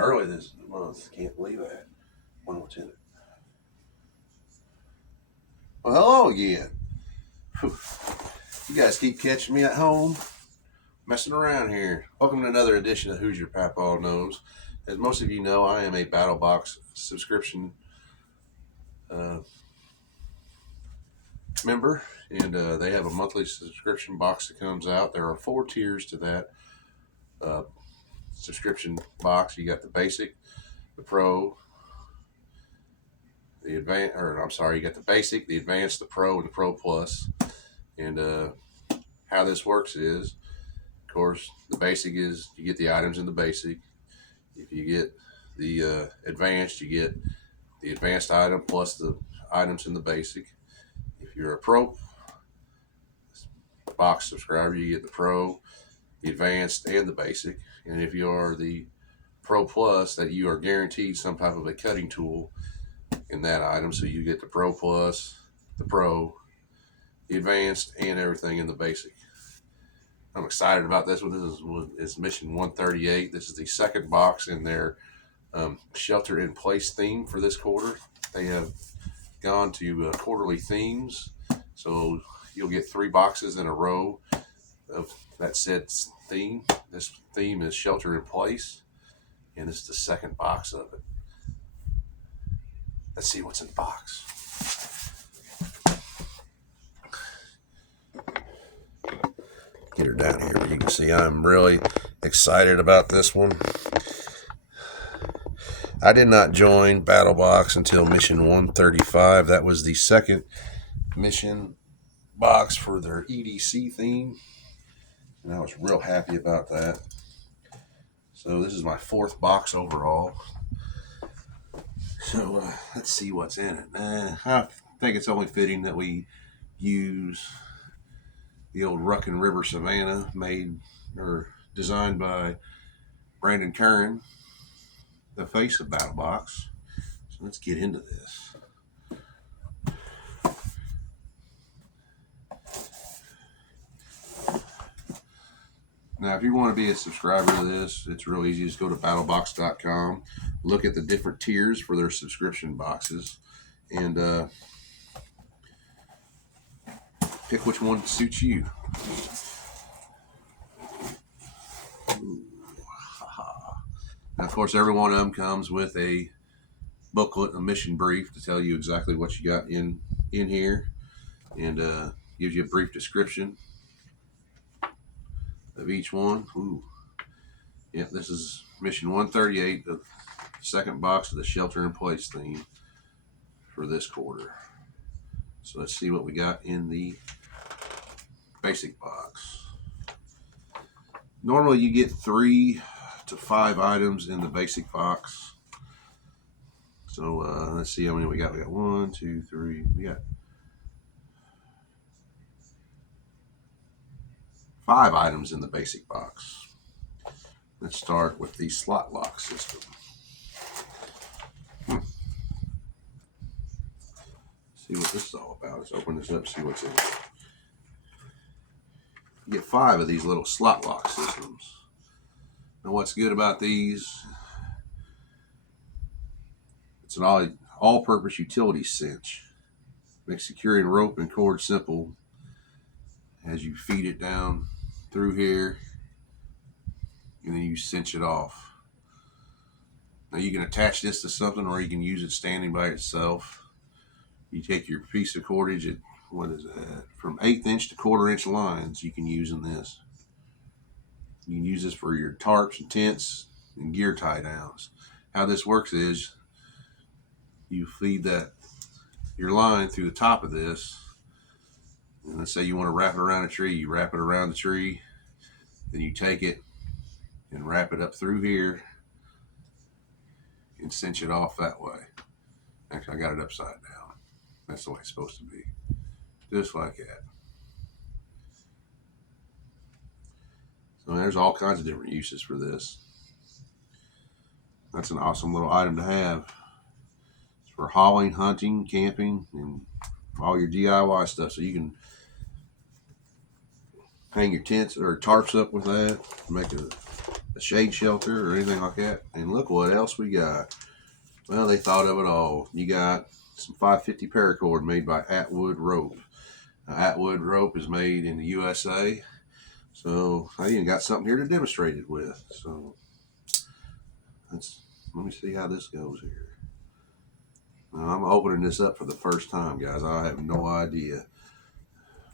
early this month. Can't believe that. Wonder what's in it. Well, hello again. Whew. You guys keep catching me at home, messing around here. Welcome to another edition of Who's Your Papa Knows. As most of you know, I am a Battlbox subscription member, and they have a monthly subscription box that comes out. There are 4 tiers to that subscription box. You got the basic, the pro, the advanced, you got the basic, the advanced, the pro, and the pro plus. And how this works is, of course, the basic is you get the items in the basic. If you get the advanced, you get the advanced item plus the items in the basic. If you're a pro box subscriber, you get the pro, the advanced, and the basic. And if you are the pro plus, that you are guaranteed some type of a cutting tool in that item, so you get the pro plus, the pro, the advanced, and everything in the basic. I'm excited about this one. This is mission 138. This is the second box in their shelter in place theme for this quarter. They have gone to quarterly themes, so you'll get 3 boxes in a row of that said theme. This theme is shelter in place, and it's the second box of it. Let's see what's in the box. Get her down here. You can see I'm really excited about this one. I did not join Battlebox until mission 135. That was the second mission box for their EDC theme, and I was real happy about that. So this is my 4th box overall. So let's see what's in it. I think it's only fitting that we use the old Ruckin' River Savannah, designed by Brandon Curran, the face of Battlebox. So let's get into this. Now, if you want to be a subscriber to this, it's real easy. Just go to battlebox.com, look at the different tiers for their subscription boxes, and pick which one suits you. Now, of course, every one of them comes with a booklet, a mission brief to tell you exactly what you got in here, and gives you a brief description of each one. Yeah, this is mission 138, the second box of the shelter in place theme for this quarter. So let's see what we got in the basic box. Normally you get 3 to 5 items in the basic box. So let's see how many we got. We got 1, 2, 3. We got 5 items in the basic box. Let's start with the slot lock system. See what this is all about. Let's open this up, see what's in it. You get 5 of these little slot lock systems. Now what's good about these, it's an all-purpose utility cinch. Makes securing rope and cord simple as you feed it down through here, and then you cinch it off. Now you can attach this to something, or you can use it standing by itself. You take your piece of cordage at, from 1/8 inch to 1/4 inch lines you can use in this. You can use this for your tarps and tents and gear tie downs. How this works is you feed your line through the top of this, and let's say you want to wrap it around a tree. You wrap it around the tree, then you take it and wrap it up through here and cinch it off that way. Actually, I got it upside down. That's the way it's supposed to be. Just like that. So there's all kinds of different uses for this. That's an awesome little item to have. It's for hauling, hunting, camping, and all your DIY stuff. So you can hang your tents or tarps up with that, make a a shade shelter or anything like that. And look what else we got. Well, they thought of it all. You got some 550 paracord made by Atwood Rope. Now, Atwood Rope is made in the USA. So I even got something here to demonstrate it with. So let me see how this goes here. Now, I'm opening this up for the first time, guys. I have no idea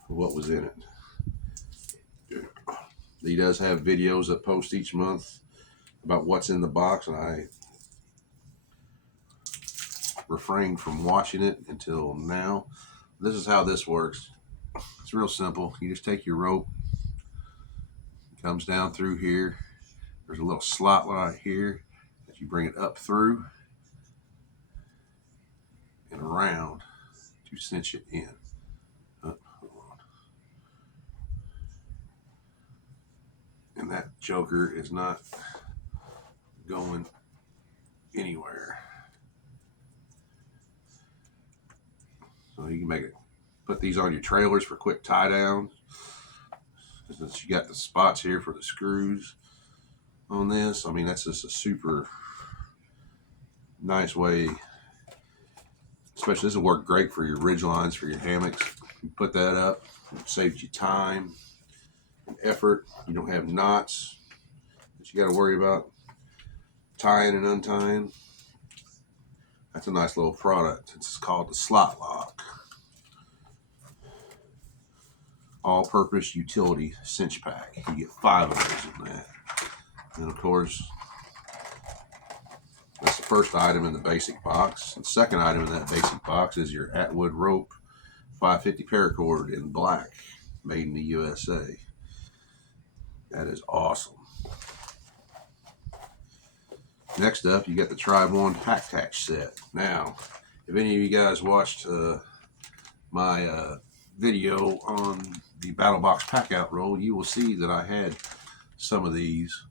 what was in it. He does have videos that post each month about what's in the box, and I refrained from watching it until now. This is how this works. It's real simple. You just take your rope, it comes down through here. There's a little slot right here that you bring it up through and around to cinch it in. Hold on. And that joker is not going anywhere. So you can make it, put these on your trailers for quick tie down. Since you got the spots here for the screws on this, I mean, that's just a super nice way. Especially this will work great for your ridge lines, for your hammocks. You put that up, it saves you time and effort. You don't have knots that you got to worry about tying and untying. That's a nice little product. It's called the Slot Lock. All-purpose utility cinch pack. You get 5 of those in that. And of course, that's the first item in the basic box. The second item in that basic box is your Atwood Rope 550 paracord in black, made in the USA. That is awesome. Next up, you got the Tribe 1 Pack Catch set. Now, if any of you guys watched my video on the Battlbox pack out roll, you will see that I had some of these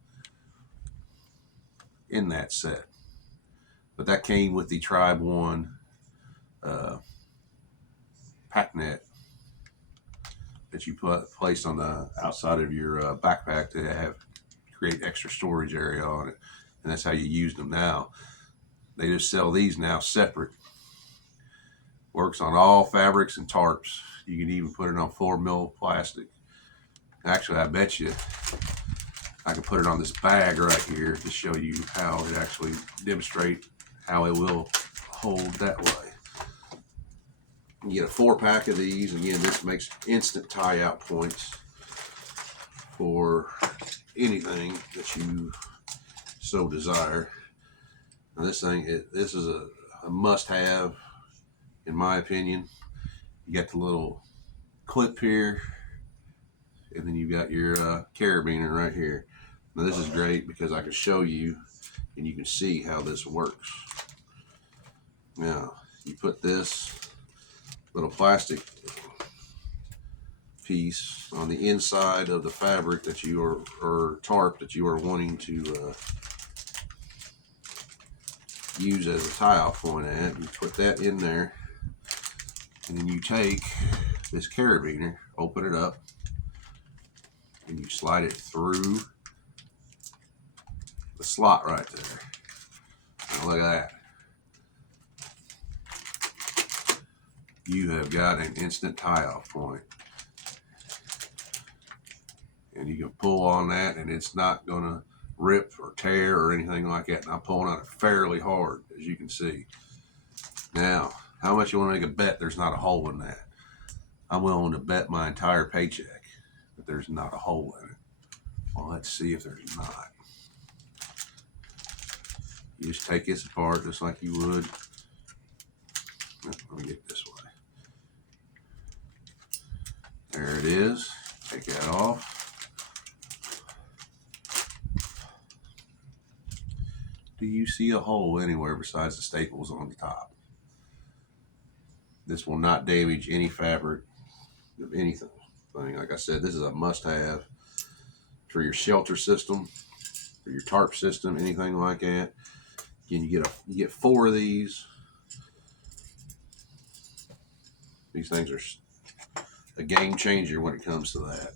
in that set. But that came with the Tribe 1 pack net that you placed on the outside of your backpack to create extra storage area on it. And that's how you use them now. They just sell these now separate. Works on all fabrics and tarps. You can even put it on 4mm plastic. Actually, I bet you I can put it on this bag right here to show you how it actually demonstrate how it will hold that way. You get a 4-pack of these. Again, this makes instant tie out points for anything that you so desire. Now this thing, this is a must-have in my opinion. You got the little clip here, and then you got your carabiner right here. Now this is great because I can show you and you can see how this works. Now you put this little plastic piece on the inside of the fabric that you are, or tarp that you are wanting to use as a tie-off point at. You put that in there, and then you take this carabiner, open it up, and you slide it through the slot right there. Now look at that. You have got an instant tie-off point. And you can pull on that and it's not going to rip or tear or anything like that. And I'm pulling on it fairly hard, as you can see. Now, how much you want to make a bet there's not a hole in that? I'm willing to bet my entire paycheck that there's not a hole in it. Well, let's see if there's not. You just take this apart just like you would. Let me get this way. There it is. Take that off. Do you see a hole anywhere besides the staples on the top? This will not damage any fabric of anything. Like I said, this is a must-have for your shelter system, for your tarp system, anything like that. Again, you get 4 of these. These things are a game changer when it comes to that.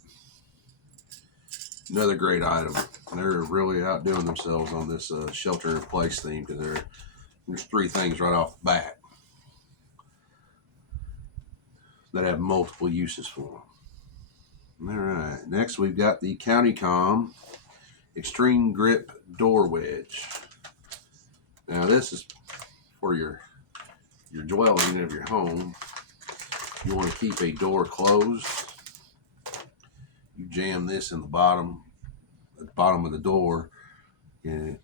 Another great item. They're really outdoing themselves on this shelter in place theme because there's three things right off the bat that have multiple uses for them. All right. Next, we've got the CountyCom Extreme Grip Door Wedge. Now, this is for your dwelling of your home. You want to keep a door closed. You jam this in the bottom of the door, and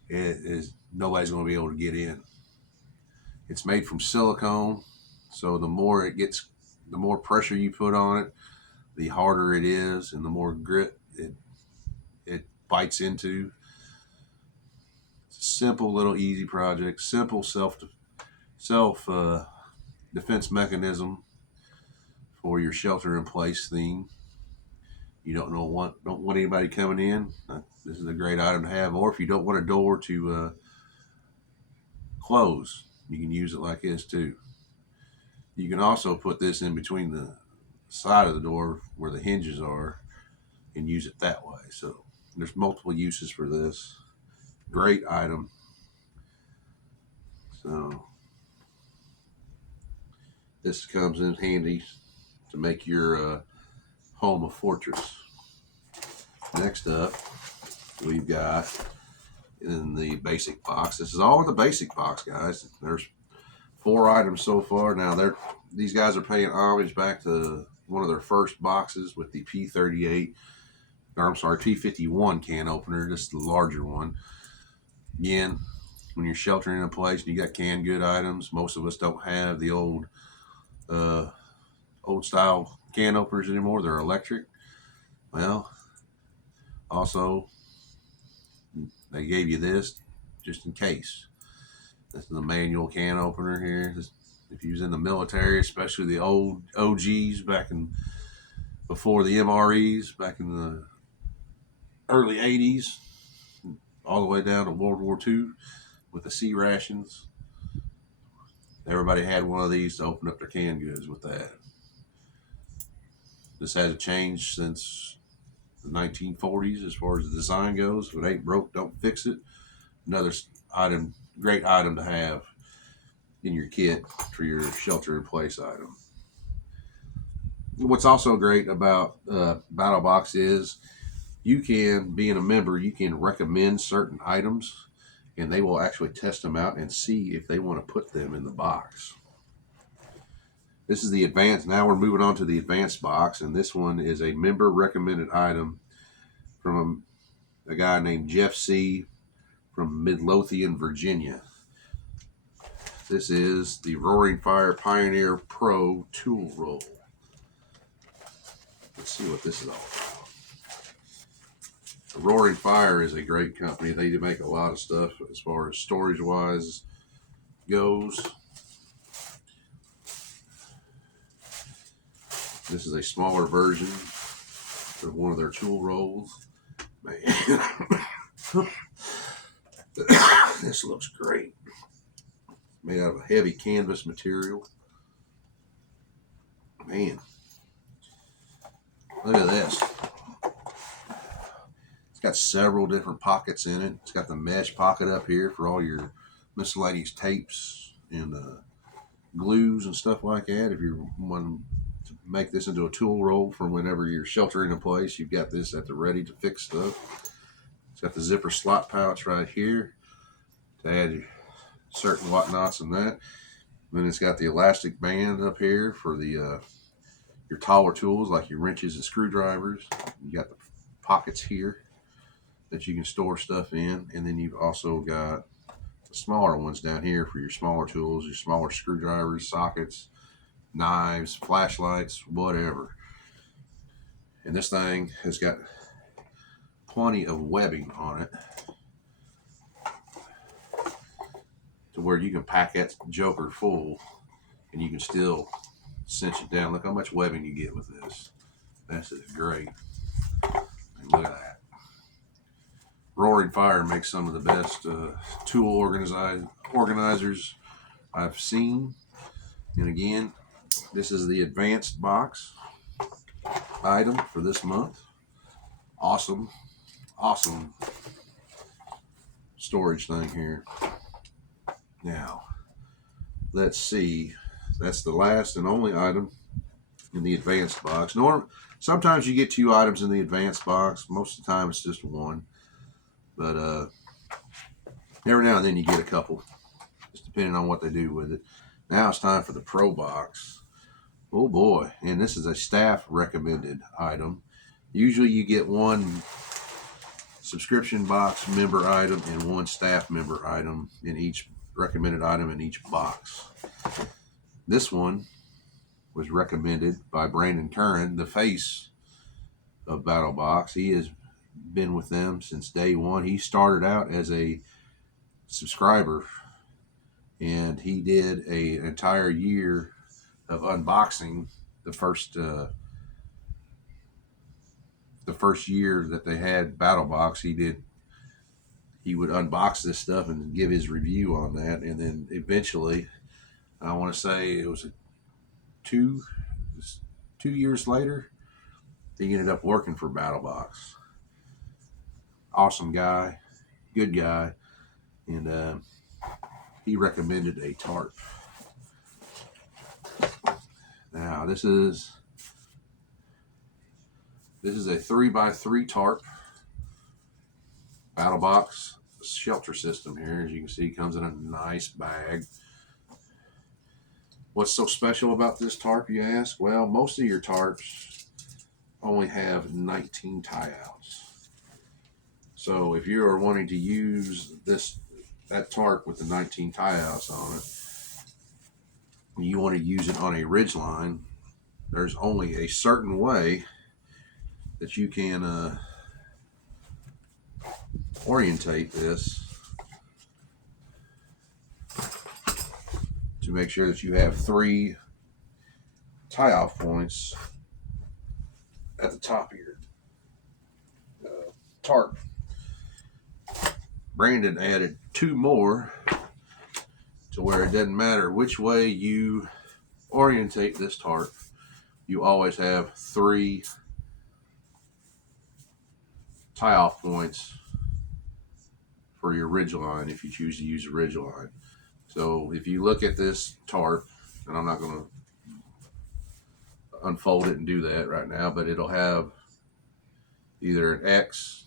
nobody's going to be able to get in. It's made from silicone, so the more pressure you put on it, the harder it is, and the more grit it bites into. It's a simple little easy project, simple self defense mechanism for your shelter in place theme. You don't want anybody coming in. This is a great item to have. Or if you don't want a door to close, you can use it like this too. You can also put this in between the side of the door where the hinges are and use it that way. So there's multiple uses for this. Great item. So this comes in handy to make your home a fortress. Next up, we've got in the basic box. This is all in the basic box, guys. There's 4 items so far. Now these guys are paying homage back to one of their first boxes with the P51 can opener. This is the larger one. Again, when you're sheltering in place and you got canned good items, most of us don't have the old style can openers anymore. They're electric. Well, also they gave you this just in case. This is the manual can opener here. If you was in the military, especially the old OGs before the MREs, back in the early 80s, all the way down to World War II with the C rations. Everybody had one of these to open up their canned goods with that. This hasn't changed since the 1940s as far as the design goes. If it ain't broke, don't fix it. Another great item to have in your kit for your shelter in place item. What's also great about Battlbox is you can, being a member, you can recommend certain items and they will actually test them out and see if they want to put them in the box. This is the advanced. Now we're moving on to the advanced box, and this one is a member recommended item from a guy named Jeff C. from Midlothian, Virginia. This is the Roaring Fire Pioneer Pro Tool Roll. Let's see what this is all about. The Roaring Fire is a great company. They do make a lot of stuff as far as storage-wise goes. This is a smaller version of one of their tool rolls. Man, this looks great. Made out of a heavy canvas material. Man, look at this. It's got several different pockets in it. It's got the mesh pocket up here for all your miscellaneous tapes and glues and stuff like that. If you're wanting to make this into a tool roll for whenever you're sheltering in place, you've got this at the ready to fix stuff. It's got the zipper slot pouch right here to add certain whatnots and that. And then it's got the elastic band up here for the your taller tools like your wrenches and screwdrivers. You got the pockets here that you can store stuff in, and then you've also got the smaller ones down here for your smaller tools, your smaller screwdrivers, sockets, knives, flashlights, whatever. And this thing has got plenty of webbing on it to where you can pack that joker full and you can still cinch it down. Look how much webbing you get with this. This is great. And look at that. Roaring Fire makes some of the best tool organizers I've seen. And again, this is the advanced box item for this month. Awesome. awesome storage thing here. Now, let's see. That's the last and only item in the advanced box. Sometimes you get 2 items in the advanced box. Most of the time it's just 1. But every now and then you get a couple, just depending on what they do with it. Now it's time for the Pro Box. Oh boy, and this is a staff recommended item. Usually you get 1 subscription box member item and 1 staff member item in each recommended item in each box. This one was recommended by Brandon Curran, the face of Battlbox. He has been with them since day 1. He started out as a subscriber, and he did an entire year of unboxing. The first year that they had Battlbox, he would unbox this stuff and give his review on that, and then eventually, I want to say it was 2 years later, he ended up working for Battlbox. Awesome guy, good guy, and he recommended a tarp. Now this is a 3x3 tarp. Battlbox shelter system here. As you can see, comes in a nice bag. What's so special about this tarp, you ask? Well, most of your tarps only have 19 tie outs. So if you are wanting to use that tarp with the 19 tie outs on it, and you want to use it on a ridge line, there's only a certain way that you can orientate this to make sure that you have 3 tie-off points at the top of your tarp. Brandon added 2 more to where it doesn't matter which way you orientate this tarp, you always have 3 tie-off points for your ridge line if you choose to use a ridge line. So if you look at this tarp, and I'm not going to unfold it and do that right now, but it'll have either an X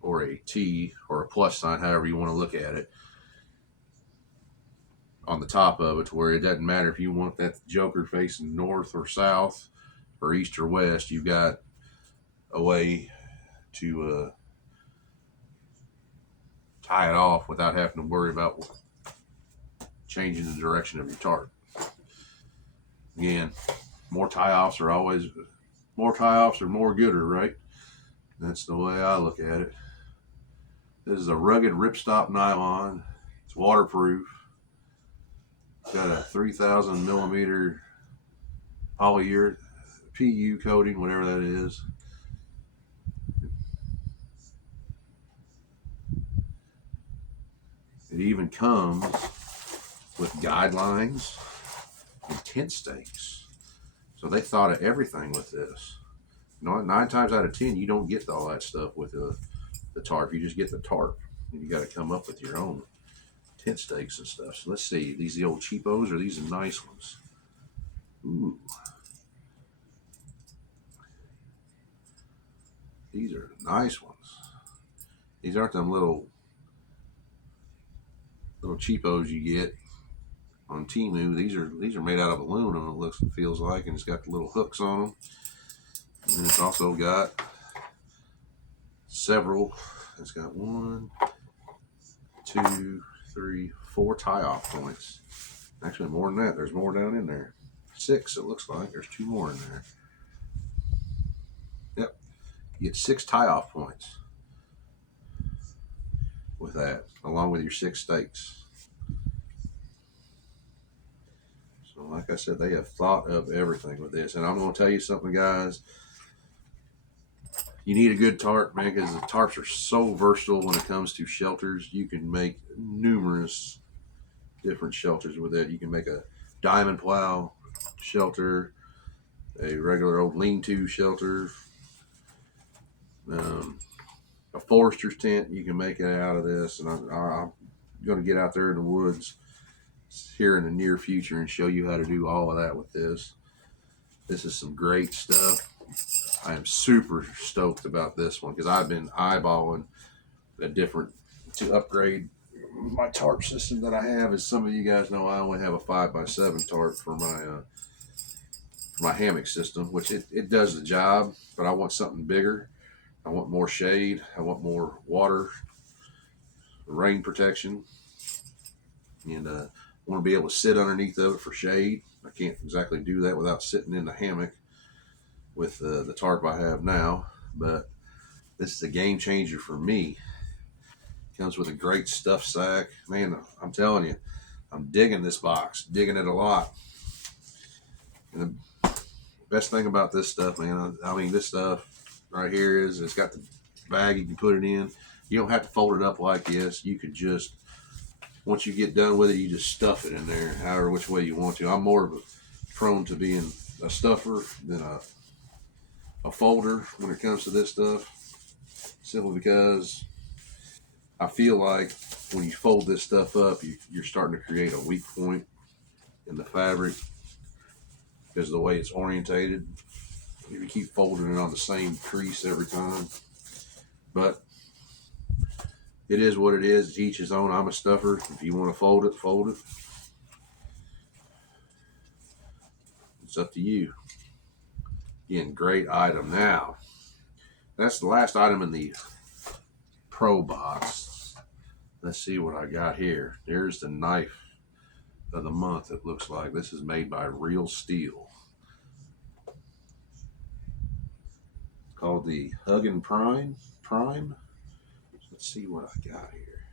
or a T or a plus sign, however you want to look at it, on the top of it, to where it doesn't matter if you want that joker facing north or south or east or west. You've got a way to tie it off without having to worry about changing the direction of your tarp. Again, more tie-offs are more gooder, right? That's the way I look at it. This is a rugged ripstop nylon. It's waterproof. It's got a 3,000 millimeter polyurethane PU coating, whatever that is. It even comes with guidelines and tent stakes. So they thought of everything with this. 9 times out of 10, you don't get all that stuff with the tarp. You just get the tarp. You got to come up with your own tent stakes and stuff. So let's see. These the old cheapos, or these are nice ones? Ooh. These are nice ones. These aren't them little cheapos you get on Temu. These are made out of aluminum, it looks and feels like, and it's got the little hooks on them. And it's also got several. It's got 1, 2, 3, 4 tie-off points. Actually, more than that. There's more down in there. 6, it looks like. There's 2 more in there. Yep. You get 6 tie-off points with that, along with your 6 stakes. So like I said, they have thought of everything with this. And I'm going to tell you something, guys. You need a good tarp, man, because the tarps are so versatile when it comes to shelters. You can make numerous different shelters with it. You can make a diamond plow shelter, a regular old lean-to shelter. a forester's tent. You can make it out of this, and I'm going to get out there in the woods here in the near future and show you how to do all of that with this. This is some great stuff. I am super stoked about this one because I've been eyeballing a different to upgrade my tarp system that I have. As some of you guys know, I only have a 5x7 tarp for my hammock system, which it does the job, but I want something bigger. I want more shade. I want more water, rain protection, and I want to be able to sit underneath of it for shade. I can't exactly do that without sitting in the hammock with the tarp I have now, but this is a game changer for me. Comes with a great stuff sack. Man, I'm telling you, I'm digging this box, digging it a lot. And the best thing about this stuff, man, I mean, this stuff right here is it's got the bag you can put it in. You don't have to fold it up like this. You could just, once you get done with it, you just stuff it in there, however which way you want to. I'm more of a prone to being a stuffer than a folder when it comes to this stuff, simply because I feel like when you fold this stuff up, you're starting to create a weak point in the fabric because of the way it's orientated. If you keep folding it on the same crease every time. But it is what it is. Each his own. I'm a stuffer. If you want to fold it, fold it. It's up to you. Again, great item. Now, that's the last item in the Pro box. Let's see what I got here. There's the knife of the month, it looks like. This is made by Real Steel. It's called the Huggin' Prime. Let's see what I got here.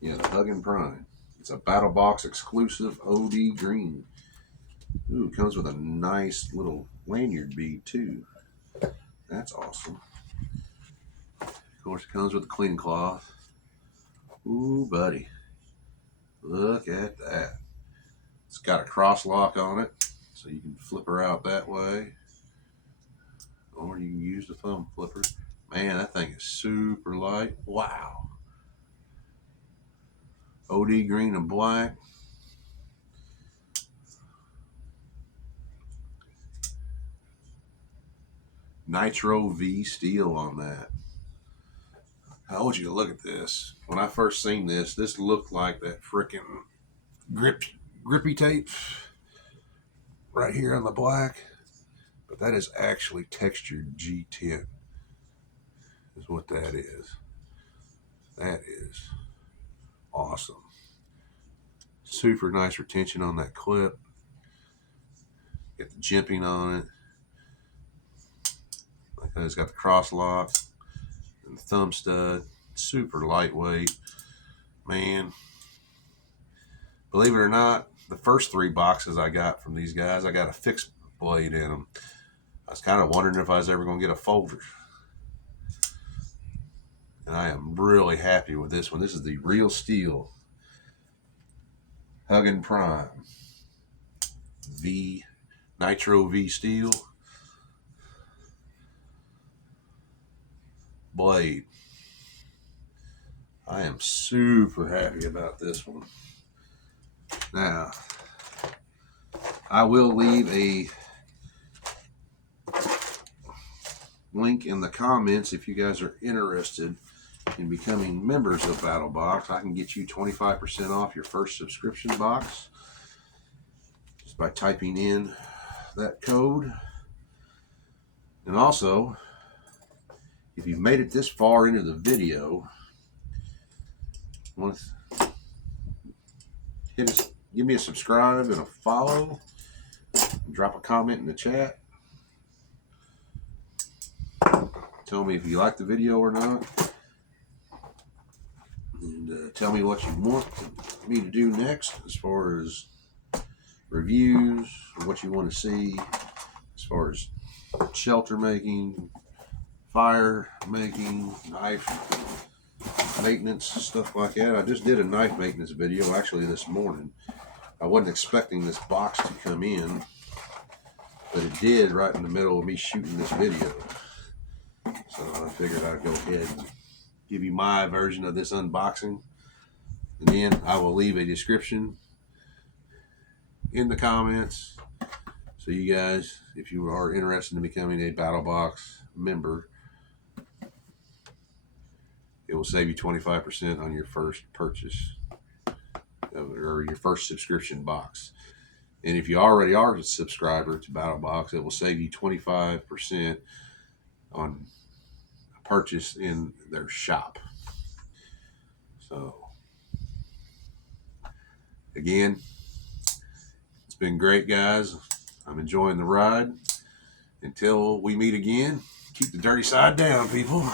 Yeah, the Huggin' Prime. It's a Battlbox exclusive OD green. Ooh, it comes with a nice little lanyard bead too. That's awesome. Of course, it comes with a cleaning cloth. Ooh, buddy. Look at that. It's got a cross lock on it, so you can flip her out that way. Or you can use the thumb flipper. Man, that thing is super light. Wow. OD green and black. Nitro V steel on that. I want you to look at this. When I first seen this looked like that freaking grippy tape right here on the black. But that is actually textured G10 is what that is. That is awesome. Super nice retention on that clip. Get the jimping on it. It's got the cross lock and the thumb stud. Super lightweight. Man, believe it or not, the first 3 boxes I got from these guys, I got a fixed blade in them. I was kind of wondering if I was ever going to get a folder. And I am really happy with this one. This is the Real Steel Huggin' Prime V Nitro V steel blade. I am super happy about this one. Now, I will leave a link in the comments if you guys are interested in becoming members of Battlbox. I can get you 25% off your first subscription box just by typing in that code. And also, if you've made it this far into the video, give me a subscribe and a follow. And drop a comment in the chat. Tell me if you like the video or not. And tell me what you want me to do next as far as reviews, or what you want to see as far as shelter making, fire making, knife maintenance, stuff like that. I just did a knife maintenance video actually this morning. I wasn't expecting this box to come in, but it did right in the middle of me shooting this video. So I figured I'd go ahead and give you my version of this unboxing. Again, I will leave a description in the comments. So you guys, if you are interested in becoming a Battlbox member, it will save you 25% on your first purchase or your first subscription box. And if you already are a subscriber to Battlbox, it will save you 25% on a purchase in their shop. So again, it's been great, guys. I'm enjoying the ride. Until we meet again, keep the dirty side down, people.